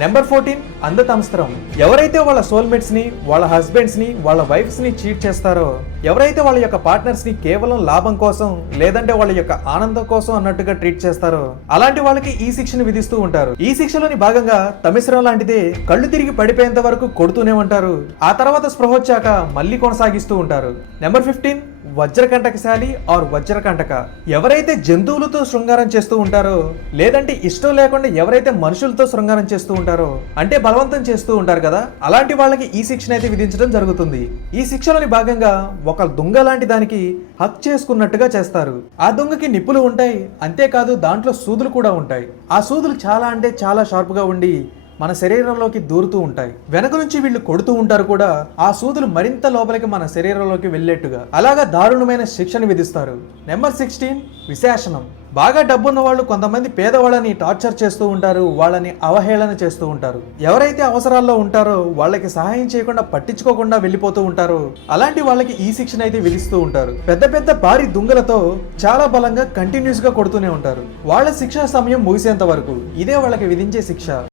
Number 14 అంధతంస్త్రం. ఎవరైతే వాళ్ళ soulmates ని, వాళ్ళ హస్బెండ్స్ ని, వాళ్ళ వైఫ్స్ ని చీట్ చేస్తారో, ఎవరైతే వాళ్ళ యొక్క పార్ట్నర్స్ ని కేవలం లాభం కోసం లేదంటే వాళ్ళ యొక్క ఆనందం కోసం అన్నట్టుగా ట్రీట్ చేస్తారో అలాంటి వాళ్ళకి ఈ శిక్షను విధిస్తూ ఉంటారు. ఈ శిక్షలోని భాగంగా తమిశ్రం లాంటిదే కళ్ళు తిరిగి పడిపోయేంత వరకు కొడుతూనే ఉంటారు. ఆ తర్వాత స్పృహ వచ్చాక మళ్ళీ కొనసాగిస్తూ ఉంటారు. నెంబర్ 15 వజ్రకంటకశాలి ఆర్ వజ్రకంటక. ఎవరైతే జంతువులతో శృంగారం చేస్తూ ఉంటారో లేదంటే ఇష్టం లేకుండా ఎవరైతే మనుషులతో శృంగారం చేస్తూ ఉంటారో అంటే బలవంతం చేస్తూ ఉంటారు కదా, అలాంటి వాళ్ళకి ఈ శిక్షణ అయితే విధించడం జరుగుతుంది. ఈ శిక్షలోని భాగంగా ఒక దొంగ లాంటి దానికి హక్ చేసుకున్నట్టుగా చేస్తారు. ఆ దొంగకి నిప్పులు ఉంటాయి, అంతేకాదు దాంట్లో సూదులు కూడా ఉంటాయి. ఆ సూదులు చాలా అంటే చాలా షార్ప్ గా ఉండి మన శరీరంలోకి దూరుతూ ఉంటాయి. వెనక నుంచి వీళ్ళు కొడుతూ ఉంటారు కూడా, ఆ సూదులు మరింత లోపలికి మన శరీరంలోకి వెళ్ళేట్టుగా. అలాగా దారుణమైన శిక్షను విధిస్తారు. నెంబర్ 16 విశాసనం. బాగా డబ్బున్న వాళ్ళు కొంతమంది పేదవాళ్ళని టార్చర్ చేస్తూ ఉంటారు, వాళ్ళని అవహేళన చేస్తూ ఉంటారు. ఎవరైతే అవసరాల్లో ఉంటారో వాళ్ళకి సహాయం చేయకుండా పట్టించుకోకుండా వెళ్ళిపోతూ ఉంటారో అలాంటి వాళ్ళకి ఈ శిక్షణ అయితే విధిస్తూ ఉంటారు. పెద్ద పెద్ద భారీ దుంగలతో చాలా బలంగా కంటిన్యూస్ గా కొడుతూనే ఉంటారు వాళ్ళ శిక్షా సమయం ముగిసేంత వరకు. ఇదే వాళ్ళకి విధించే శిక్ష.